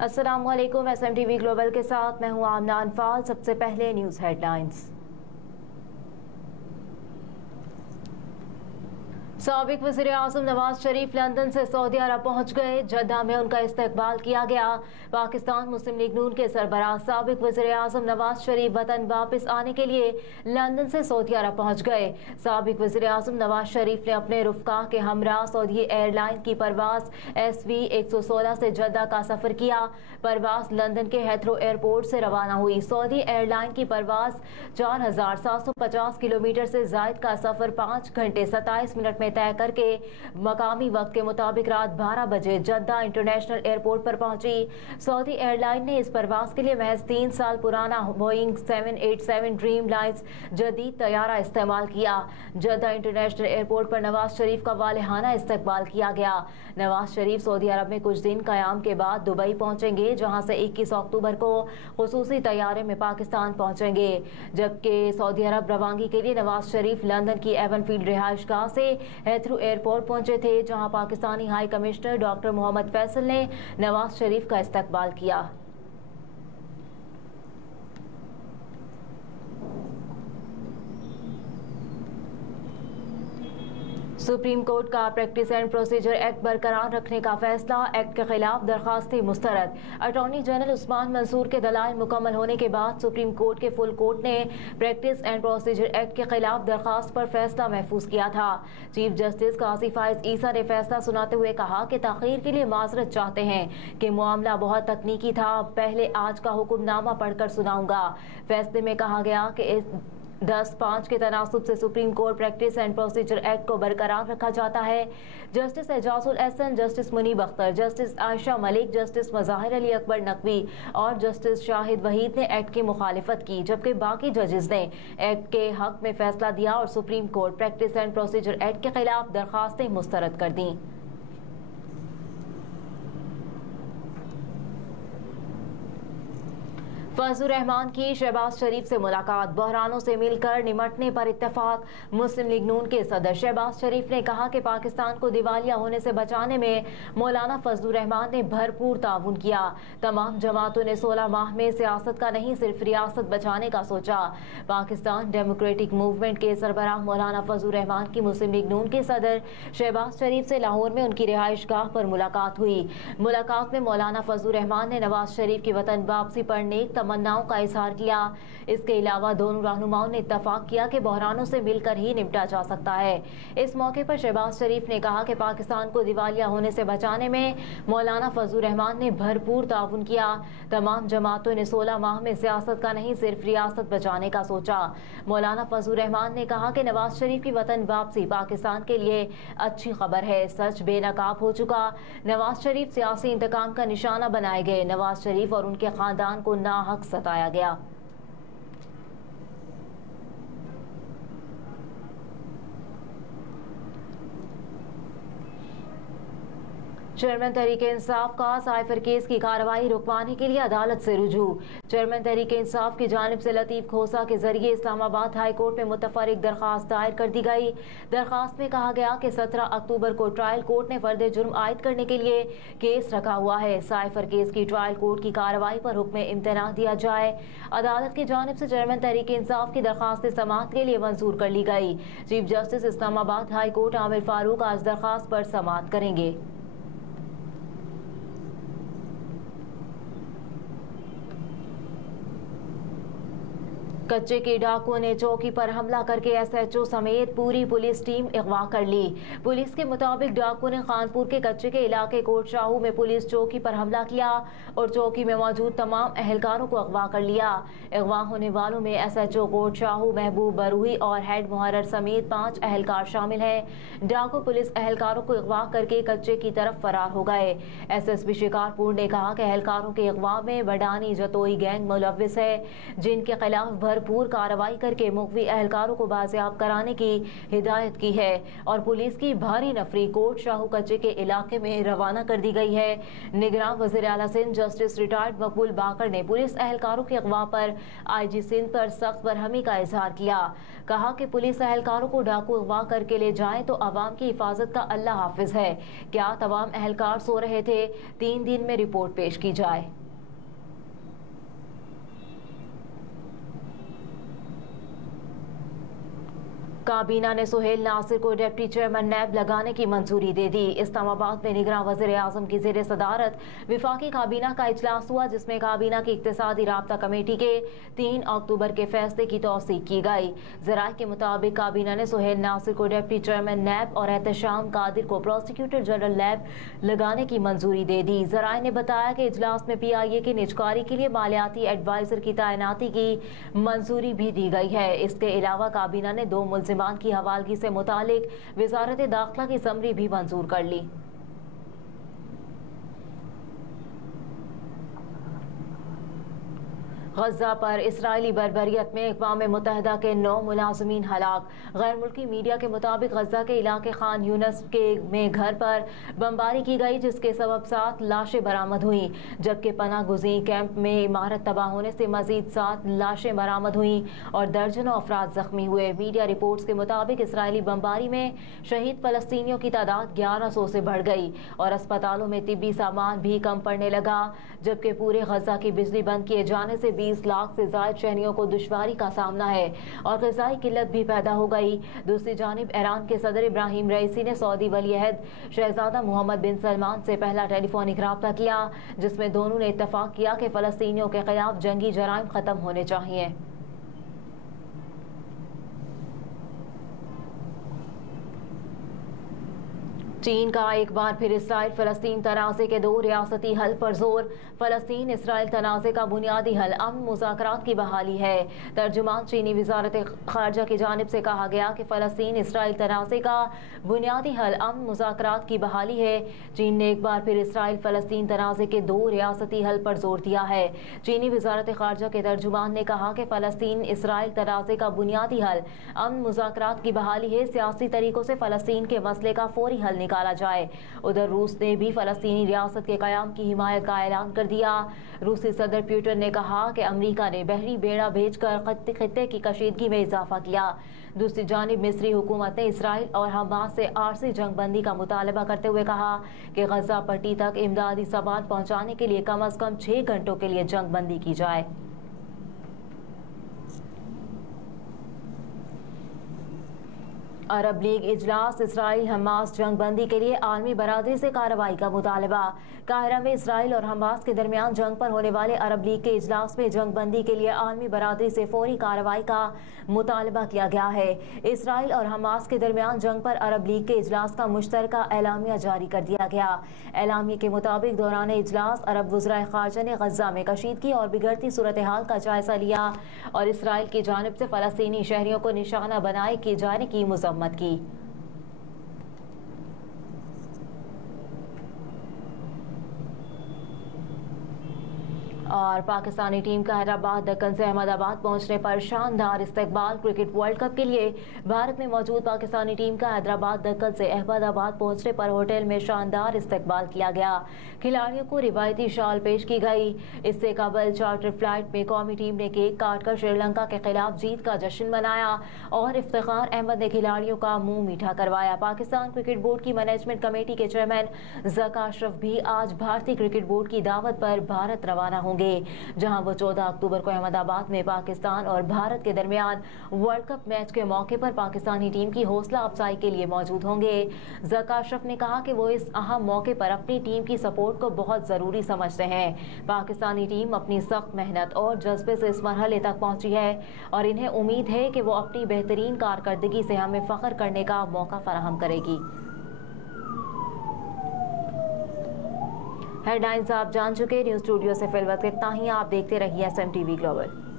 अस्सलामुअलैकुम। SMTV global के साथ मैं हूं आमना अनफाल। सबसे पहले न्यूज़ हेडलाइंस। साबिक वज़ीर-ए-आज़म नवाज शरीफ लंदन से सऊदी अरब पहुंच गए। जद्दा में उनका इस्तकबाल किया गया। पाकिस्तान मुस्लिम लीग नून के सरबराह साबिक वज़ीर-ए-आज़म नवाज शरीफ वतन वापस आने के लिए लंदन से सऊदी अरब पहुंच गए। साबिक वज़ीर-ए-आज़म नवाज शरीफ ने अपने रुफ़का के हमरा सऊदी एयरलाइन की परवाज़ SV 116 से जद्दा का सफ़र किया। परवाज़ लंदन के हेथरो एयरपोर्ट से रवाना हुई। सऊदी एयरलाइन की परवाज़ 4750 किलोमीटर से ज़ायद का सफ़र 5 घंटे 27 मिनट में तय करके मकामी वक्त के मुताबिक रात 12 बजे जद्दा इंटरनेशनल एयरपोर्ट पर पहुंची। सऊदी एयरलाइन ने इस परवाज़ के लिए महज 3 साल पुराना बोइंग 787 ड्रीम लाइन्स जदीद तैयारा इस्तेमाल किया। जद्दा इंटरनेशनल एयरपोर्ट पर नवाज शरीफ का वालेहाना इस्तकबाल किया गया। नवाज शरीफ सऊदी अरब में कुछ दिन क़याम के बाद दुबई पहुंचेंगे, जहां से 21 अक्टूबर को खुसूसी तैयारे में पाकिस्तान पहुंचेंगे। जबकि सऊदी अरब रवानगी के लिए नवाज शरीफ लंदन की एवनफील्ड रिहाइशगाह से हेथरो एयरपोर्ट पहुंचे थे, जहां Pakistani high commissioner doctor Mohammad Faisal ने नवाज शरीफ का इस्तकबाल किया। सुप्रीम कोर्ट का प्रैक्टिस एंड प्रोसीजर एक्ट बरकरार रखने का फैसला। एक्ट के खिलाफ दरखास्तें मुस्तरद। अटॉर्नी जनरल उस्मान मंसूर के दलाइल मुकम्मल होने के बाद सुप्रीम कोर्ट के फुल कोर्ट ने प्रैक्टिस एंड प्रोसीजर एक्ट के खिलाफ दरखास्त पर फैसला महफूज किया था। चीफ जस्टिस काजी फाइज ईसा ने फैसला सुनाते हुए कहा कि ताखीर के लिए माजरत चाहते हैं कि मामला बहुत तकनीकी था। पहले आज का हुक्मनामा पढ़कर सुनाऊंगा। फैसले में कहा गया कि 10-5 के तनासुब से supreme court practice and procedure act को बरकरार रखा जाता है। Justice Ijazul Ahsan, justice Munib Akhtar, justice Ayesha Malik, justice Mazahir Ali Akbar Naqvi और जस्टिस शाहिद वहीद ने एक्ट की मुखालिफत की, जबकि बाकी जजेस ने एक्ट के हक में फैसला दिया और supreme court practice and procedure act के खिलाफ दरखास्तें मुस्तरद कर दी। फजलुर रहमान की शहबाज शरीफ से मुलाकात। बहरानों से मिलकर निमटने पर इत्तेफाक। मुस्लिम लीग नून के सदर शहबाज शरीफ ने कहा कि पाकिस्तान को दिवालिया होने से बचाने में मौलाना फजलुर रहमान ने भरपूर ताउन किया। तमाम जमातों ने 16 माह में सियासत का नहीं सिर्फ रियासत बचाने का सोचा। पाकिस्तान डेमोक्रेटिक मूवमेंट के सरबराह मौलाना फजलुर रहमान की मुस्लिम लीग नून के सदर शहबाज शरीफ से लाहौर में उनकी रिहाइश गाह पर मुलाकात हुई। मुलाकात में मौलाना फजलुर रहमान ने नवाज शरीफ की वतन वापसी पर नेक तमन्नाओं का इजहार किया। इसके अलावा दोनों रहनुमाओं ने इत्तफाक किया कि बहरानों से मिलकर ही निपटा जा सकता है। इस मौके पर शहबाज शरीफ ने कहा कि पाकिस्तान को दिवालिया होने से बचाने में मौलाना फजलुर रहमान ने भरपूर ताउन किया। तमाम जमातों ने 16 माह में सियासत का नहीं सिर्फ रियासत बचाने का सोचा। मौलाना फजलुर रहमान ने कहा कि नवाज शरीफ की वतन वापसी पाकिस्तान के लिए अच्छी खबर है। सच बेनकाब हो चुका। नवाज शरीफ सियासी इंतकाम का निशाना बनाए गए। नवाज शरीफ और उनके खानदान को नाहक सताया गया। चेयरमैन तहरीक इंसाफ का साइफर केस की कार्रवाई रुकवाने के लिए अदालत से रुजू। चेयरमैन तहरीक इंसाफ की जानिब से लतीफ खोसा के जरिए इस्लामाबाद हाई कोर्ट में मुतफरिक दरखास्त दायर कर दी गई। दरखास्त में कहा गया कि 17 अक्टूबर को ट्रायल कोर्ट ने फर्द जुर्म आयद करने के लिए केस रखा हुआ है। साइफर केस की ट्रायल कोर्ट की कार्रवाई पर हुक्म इम्तना दिया जाए। अदालत की जानिब से चेयरमैन तहरीक इंसाफ की दरखास्त समाअत के लिए मंजूर कर ली गई। Chief justice Islamabad high court Aamir Farooq आज दरखास्त पर समाअत करेंगे। कच्चे के डाकुओं ने चौकी पर हमला करके SHO समेत पूरी पुलिस टीम अगवा कर ली। पुलिस के मुताबिक डाकुओं ने खानपुर के कच्चे के इलाके कोट शाहू में पुलिस चौकी पर हमला किया और चौकी में मौजूद तमाम अहलकारों को अगवा कर लिया। अगवा होने वालों में SHO कोट शाहू महबूब बरूही और हेड मुहर्रर समेत 5 अहलकार शामिल हैं। डाकू पुलिस अहलकारों को अगवा करके कच्चे की तरफ फरार हो गए। SSP शिकारपुर ने कहा कि अहलकारों के अगवा में बडानी जतोई गैंग मुलव्विस है, जिनके खिलाफ भर भरपूर कार्रवाई करके मुखवी एहलकारों को बाजियाब कराने की हिदायत की है और पुलिस की भारी नफरी कोट शाहू कच्चे के इलाके में रवाना कर दी गई है। निगरान वज़ीर आला सिंध जस्टिस रिटायर्ड मकबूल बाकर ने पुलिस एहलकारों के अगवा पर IG सिंध पर सख्त बरहमी का इजहार किया। कहा कि पुलिस एहलकारों को डाकू अगवा करके ले जाएं तो आवाम की हिफाजत का अल्लाह हाफिज है। क्या तमाम एहलकार सो रहे थे? 3 दिन में रिपोर्ट पेश की जाए। काबीना ने सुहेल नासिर को डिप्टी चेयरमैन नैब लगाने की मंजूरी दे दी। इस्लामाबाद में निगरान वज़ीर आज़म की ज़ेर सदारत विफाकी काबीना का इजलास हुआ, जिसमें काबीना की इक्तिसादी राब्ता कमेटी के 3 अक्टूबर के फैसले की तौसीक की गई। ज़राए के मुताबिक काबीना ने सुहेल नासिर को डिप्टी चेयरमैन नैब और एहतशाम कादिर को प्रोसिक्यूटर जनरल नैब लगाने की मंजूरी दे दी। ज़राए ने बताया कि इजलास में PIA की निजकारी के लिए मालियाती एडवाइजर की तैनाती की मंजूरी भी दी गई है। इसके अलावा काबीना ने 2 मुल्ज़िमान की हवालगी से मुतालिक वज़ारत दाखिला की समरी भी मंजूर कर ली। गज़ा पर इसराइली बर्बरियत में अक़वाम मुत्तहिदा के 9 मुलाज़मीन हलाक। गैर मुल्की मीडिया के मुताबिक गज़ा के इलाके खान यूनस में घर पर बमबारी की गई, जिसके सबब 7 लाशें बरामद हुई, जबकि पनाह गुज़ीर कैंप में इमारत तबाह होने से मज़ीद 7 लाशें बरामद हुई और दर्जनों अफराद जख्मी हुए। मीडिया रिपोर्ट्स के मुताबिक इसराइली बमबारी में शहीद फ़लस्तीनियों की तादाद 1100 से बढ़ गई और अस्पतालों में तिब्बी सामान भी कम पड़ने लगा, जबकि पूरे गज़ा की बिजली बंद किए जाने से 20 लाख से ज़ायद शहरियों को दुश्वारी का सामना है और ग़िज़ाई किल्लत भी पैदा हो गई। दूसरी जानिब ईरान के सदर इब्राहिम रईसी ने सऊदी वलीअहद शहजादा मोहम्मद बिन सलमान से पहला टेलीफोनिक राब्ता किया, जिसमें दोनों ने इत्तफाक किया कि फ़लस्तीनियों के खिलाफ जंगी जराइम ख़त्म होने चाहिए। चीन का एक बार फिर इसराइल फ़लस्तीन तनाज़े के 2 रियासती हल पर जोर। फ़लस्तीन इसराइल तनाज़े का बुनियादी हल अमन मुज़ाकरात की बहाली है। तर्जुमान चीनी वज़ारत ख़ारजा की जानिब से कहा गया कि फ़लस्तीन इसराइल तनाज़े का बुनियादी हल अमन मुज़ाकरात की बहाली है। चीन ने एक बार फिर इसराइल फ़लस्तीन तनाज़े के 2 रियासती हल पर जोर दिया है। चीनी वज़ारत ख़ारजा के तर्जुमान ने कहा कि फ़लस्तीन इसराइल तनाज़े का बुनियादी हल अमन मुज़ाकरात की बहाली है। सियासी तरीक़ों से फ़लस्तीन के मसले का फ़ौरी हल निकाला जाए। उधर रूस ने भी फ़लस्तीनी रियासत के क़याम की हिमायत का ऐलान कर दिया। रूसी सदर पुतिन ने कहा कि अमरीका ने बहरी बेड़ा भेजकर खित्ते की कशीदगी में इजाफा किया। दूसरी जानिब मिस्री हुकूमत ने इसराइल और हमास से आरजी जंगबंदी का मुतालबा करते हुए कहा कि गज़ा पट्टी तक इमदादी सामान पहुँचाने के लिए कम अज़ कम 6 घंटों के लिए जंगबंदी की जाए। अरब लीग इजलास इसराइल हमास जंगबंदी के लिए आलमी बरादरी से कार्रवाई का मुतालबा। काहिरा में इसराइल और हमास के दरमियान जंग पर होने वाले अरब लीग के इजलास में जंगबंदी के लिए आलमी बरादरी से फौरी कार्रवाई का मुतालबा किया गया है। इसराइल और हमास के दरमियान जंग पर अरब लीग के इजलास का मुश्तरका एलामिया जारी कर दिया गया। एलामिया के मुताबिक दौरान इजलास अरब वज़राए ख़ारजा ने गज़ा में कशीदगी और बिगड़ती सूरत हाल का जायजा लिया और इसराइल की जानिब से फ़लस्तीनी शहरियों को निशाना बनाए किए जाने की मज़म्मत की। और पाकिस्तानी टीम का हैदराबाद दक्कन से अहमदाबाद पहुंचने पर शानदार इस्तकबाल। क्रिकेट वर्ल्ड कप के लिए भारत में मौजूद पाकिस्तानी टीम का हैदराबाद दक्कन से अहमदाबाद पहुंचने पर होटल में शानदार इस्तकबाल किया गया। खिलाड़ियों को रिवायती शाल पेश की गई। इससे कबल चार्टर फ्लाइट में कौमी टीम ने केक काटकर श्रीलंका के खिलाफ जीत का जश्न मनाया और इफ्तिखार अहमद ने खिलाड़ियों का मुंह मीठा करवाया। पाकिस्तान क्रिकेट बोर्ड की मैनेजमेंट कमेटी के चेयरमैन ज़का अशरफ भी आज भारतीय क्रिकेट बोर्ड की दावत पर भारत रवाना होंगे, जहां वो 14 अक्टूबर को अहमदाबाद में पाकिस्तान और भारत के दरमियान वर्ल्ड कप मैच के मौके पर पाकिस्तानी टीम की हौसला अफजाई के लिए मौजूद होंगे। ज़का अशरफ ने कहा कि वो इस अहम मौके पर अपनी टीम की सपोर्ट को बहुत ज़रूरी समझते हैं। पाकिस्तानी टीम अपनी सख्त मेहनत और जज्बे से इस मरहले तक पहुंची है और इन्हें उम्मीद है कि वो अपनी बेहतरीन कारकर्दगी से हमें फ़ख्र करने का मौका फराहम करेगी। हेडलाइंस आप जान चुके। न्यूज़ स्टूडियो से फिलहाल इतना ही। आप देखते रहिए SMTV ग्लोबल।